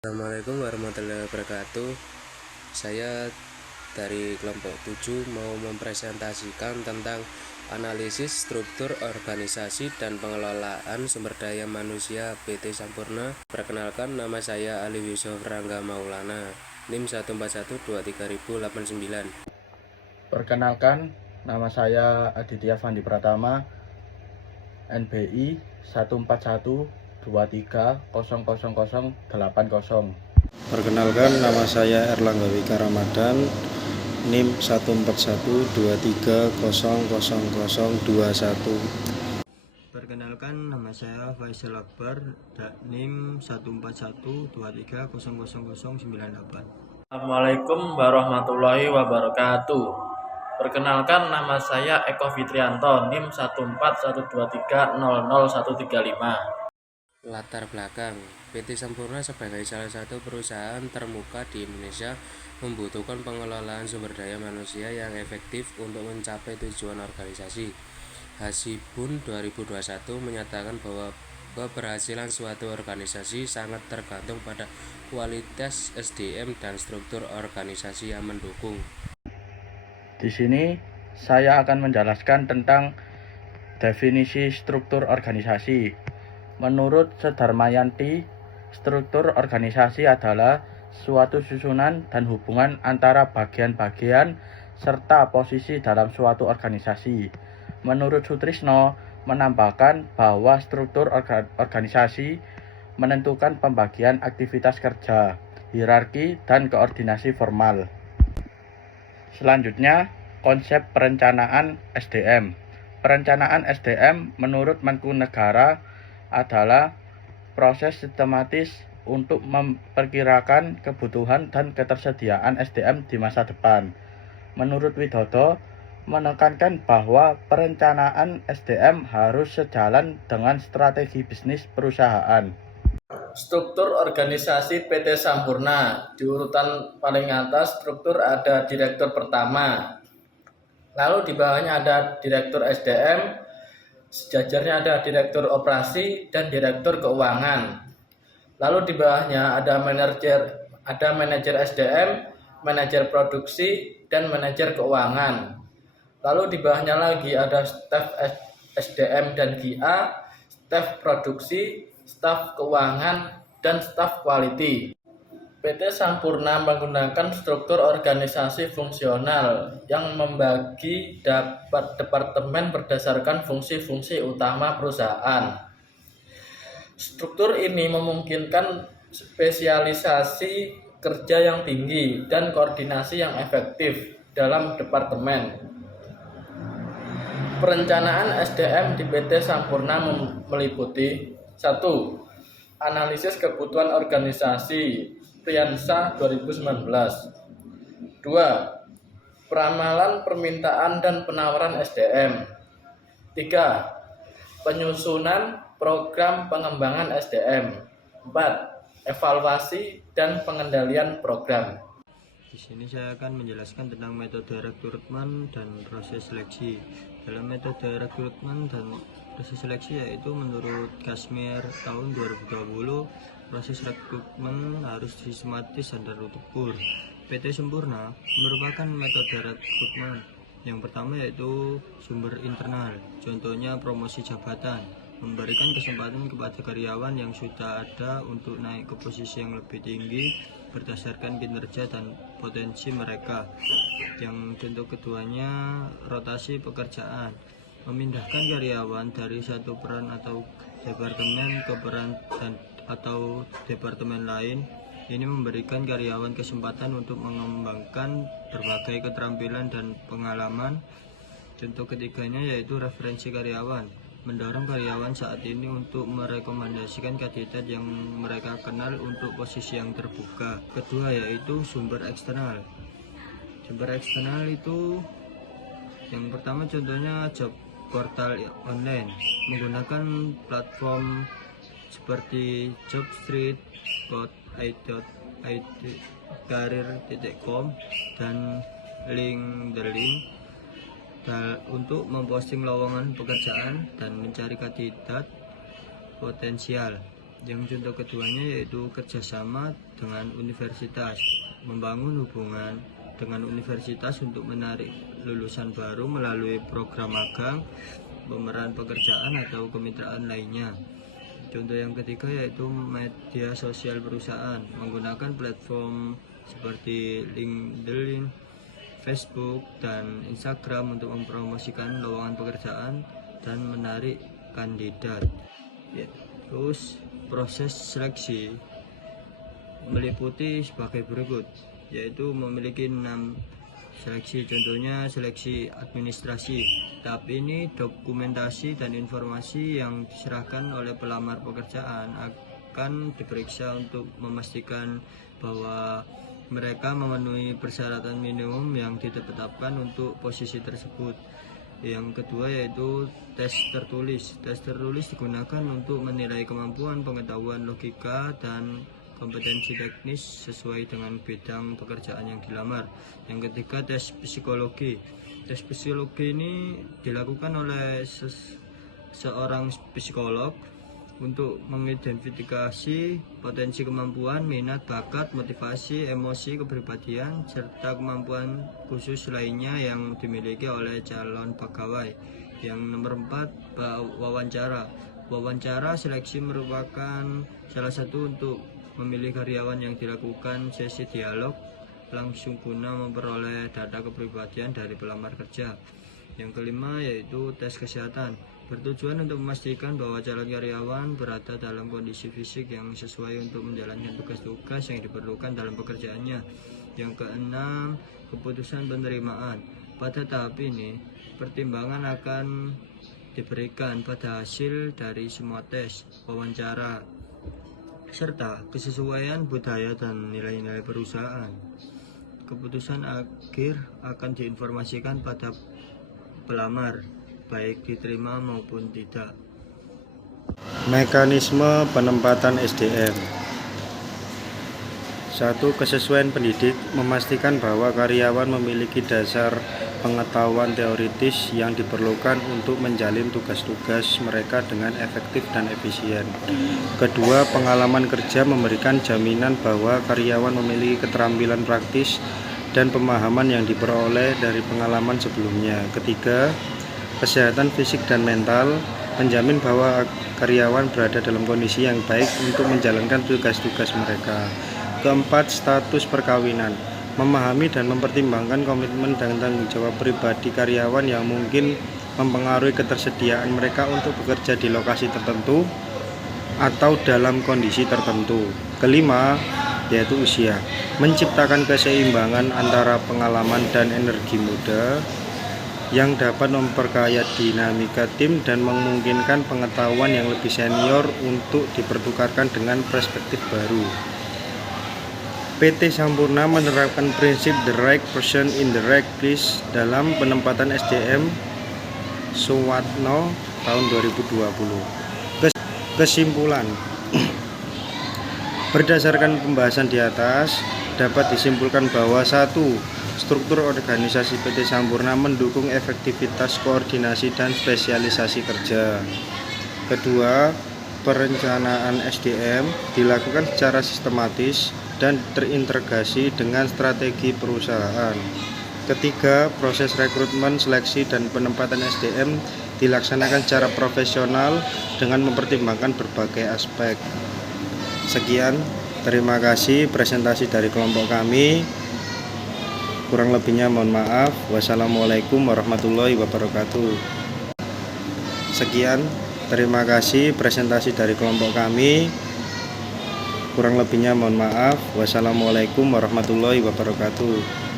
Assalamualaikum warahmatullahi wabarakatuh. Saya dari kelompok 7 mau mempresentasikan tentang analisis struktur organisasi dan pengelolaan sumber daya manusia PT Sampurna. Perkenalkan, nama saya Ali Yusuf Rangga Maulana, NIM 14123.089. Perkenalkan, nama saya Aditya Fandi Pratama, NBI 14123000080. Perkenalkan, nama saya Erlangga Wika Ramadan, NIM 14123000021. Perkenalkan, nama saya Faisal Akbar, NIM 14123000098. Assalamualaikum warahmatullahi wabarakatuh. Perkenalkan, nama saya Eko Fitrianto, NIM 14123000135. Latar belakang, PT Sampurna sebagai salah satu perusahaan termuka di Indonesia membutuhkan pengelolaan sumber daya manusia yang efektif untuk mencapai tujuan organisasi. Hasibun 2021 menyatakan bahwa keberhasilan suatu organisasi sangat tergantung pada kualitas SDM dan struktur organisasi yang mendukung. Di sini saya akan menjelaskan tentang definisi struktur organisasi. Menurut Sedarmayanti, struktur organisasi adalah suatu susunan dan hubungan antara bagian-bagian serta posisi dalam suatu organisasi. Menurut Sutrisno, menambahkan bahwa struktur organisasi menentukan pembagian aktivitas kerja, hierarki, dan koordinasi formal. Selanjutnya, konsep perencanaan SDM. Perencanaan SDM menurut Menkunegara adalah proses sistematis untuk memperkirakan kebutuhan dan ketersediaan SDM di masa depan. Menurut Widodo, menekankan bahwa perencanaan SDM harus sejalan dengan strategi bisnis perusahaan. Struktur organisasi PT Sampurna. Di urutan paling atas struktur ada direktur pertama. Lalu di bawahnya ada direktur SDM, sejajarnya ada direktur operasi dan direktur keuangan. Lalu di bawahnya ada manajer SDM, manajer produksi, dan manajer keuangan. Lalu di bawahnya lagi ada staf SDM dan GA, staf produksi, staf keuangan, dan staf quality. PT Sampurna menggunakan struktur organisasi fungsional yang membagi departemen berdasarkan fungsi-fungsi utama perusahaan. Struktur ini memungkinkan spesialisasi kerja yang tinggi dan koordinasi yang efektif dalam departemen. Perencanaan SDM di PT Sampurna meliputi 1. Analisis kebutuhan organisasi Priansa 2019. 2. Peramalan permintaan dan penawaran SDM. 3. Penyusunan program pengembangan SDM. 4. Evaluasi dan pengendalian program. Di sini saya akan menjelaskan tentang metode rekrutmen dan proses seleksi. Dalam metode rekrutmen dan proses seleksi yaitu menurut Kashmir tahun 2020, proses rekrutmen harus sistematis dan terukur. PT Sampurna merupakan metode rekrutmen. Yang pertama yaitu sumber internal, contohnya promosi jabatan, memberikan kesempatan kepada karyawan yang sudah ada untuk naik ke posisi yang lebih tinggi berdasarkan kinerja dan potensi mereka. Yang contoh keduanya, rotasi pekerjaan, memindahkan karyawan dari satu peran atau departemen ke peran atau departemen lain. Ini memberikan karyawan kesempatan untuk mengembangkan berbagai keterampilan dan pengalaman. Contoh ketiganya yaitu referensi karyawan, mendorong karyawan saat ini untuk merekomendasikan kandidat yang mereka kenal untuk posisi yang terbuka. Kedua yaitu sumber eksternal. Sumber eksternal itu yang pertama contohnya job portal online, menggunakan platform seperti Jobstreet, karir.com, dan LinkedIn untuk memposting lowongan pekerjaan dan mencari kandidat potensial. Yang contoh keduanya yaitu kerjasama dengan universitas, membangun hubungan dengan universitas untuk menarik lulusan baru melalui program magang, pemeran pekerjaan atau kemitraan lainnya. Contoh yang ketiga yaitu media sosial perusahaan, menggunakan platform seperti LinkedIn, Facebook, dan Instagram untuk mempromosikan lowongan pekerjaan dan menarik kandidat. Terus proses seleksi meliputi sebagai berikut, yaitu memiliki 6 seleksi. Contohnya seleksi administrasi. Tahap ini dokumentasi dan informasi yang diserahkan oleh pelamar pekerjaan akan diperiksa untuk memastikan bahwa mereka memenuhi persyaratan minimum yang ditetapkan untuk posisi tersebut. Yang kedua yaitu tes tertulis. Tes tertulis digunakan untuk menilai kemampuan pengetahuan logika dan kompetensi teknis sesuai dengan bidang pekerjaan yang dilamar. Yang ketiga tes psikologi. Tes psikologi ini dilakukan oleh seorang psikolog untuk mengidentifikasi potensi kemampuan, minat, bakat, motivasi, emosi, kepribadian, serta kemampuan khusus lainnya yang dimiliki oleh calon pegawai. Yang nomor 4, wawancara. Wawancara seleksi merupakan salah satu untuk memilih karyawan yang dilakukan sesi dialog langsung guna memperoleh data kepribadian dari pelamar kerja. Yang kelima yaitu tes kesehatan, bertujuan untuk memastikan bahwa calon karyawan berada dalam kondisi fisik yang sesuai untuk menjalankan tugas-tugas yang diperlukan dalam pekerjaannya. Yang keenam, keputusan penerimaan. Pada tahap ini, pertimbangan akan diberikan pada hasil dari semua tes, wawancara, serta kesesuaian budaya dan nilai-nilai perusahaan. Keputusan akhir akan diinformasikan pada pelamar, baik diterima maupun tidak. Mekanisme penempatan SDM. 1. Kesesuaian pendidik, memastikan bahwa karyawan memiliki dasar pengetahuan teoritis yang diperlukan untuk menjalin tugas-tugas mereka dengan efektif dan efisien. Kedua, pengalaman kerja memberikan jaminan bahwa karyawan memiliki keterampilan praktis dan pemahaman yang diperoleh dari pengalaman sebelumnya. Ketiga, kesehatan fisik dan mental, menjamin bahwa karyawan berada dalam kondisi yang baik untuk menjalankan tugas-tugas mereka. Keempat, status perkawinan, memahami dan mempertimbangkan komitmen dan tanggung jawab pribadi karyawan yang mungkin mempengaruhi ketersediaan mereka untuk bekerja di lokasi tertentu atau dalam kondisi tertentu. Kelima, yaitu usia, menciptakan keseimbangan antara pengalaman dan energi muda yang dapat memperkaya dinamika tim dan memungkinkan pengetahuan yang lebih senior untuk dipertukarkan dengan perspektif baru. PT Sampurna menerapkan prinsip the right person in the right place dalam penempatan SDM Suwatno tahun 2020. Kesimpulan, berdasarkan pembahasan di atas, dapat disimpulkan bahwa 1. Struktur organisasi PT Sampurna mendukung efektivitas koordinasi dan spesialisasi kerja. Kedua, perencanaan SDM dilakukan secara sistematis dan terintegrasi dengan strategi perusahaan. Ketiga, proses rekrutmen, seleksi, dan penempatan SDM dilaksanakan secara profesional dengan mempertimbangkan berbagai aspek. Sekian, terima kasih presentasi dari kelompok kami. Kurang lebihnya mohon maaf. Wassalamualaikum warahmatullahi wabarakatuh. Sekian, terima kasih presentasi dari kelompok kami. Kurang lebihnya mohon maaf. Wassalamualaikum warahmatullahi wabarakatuh.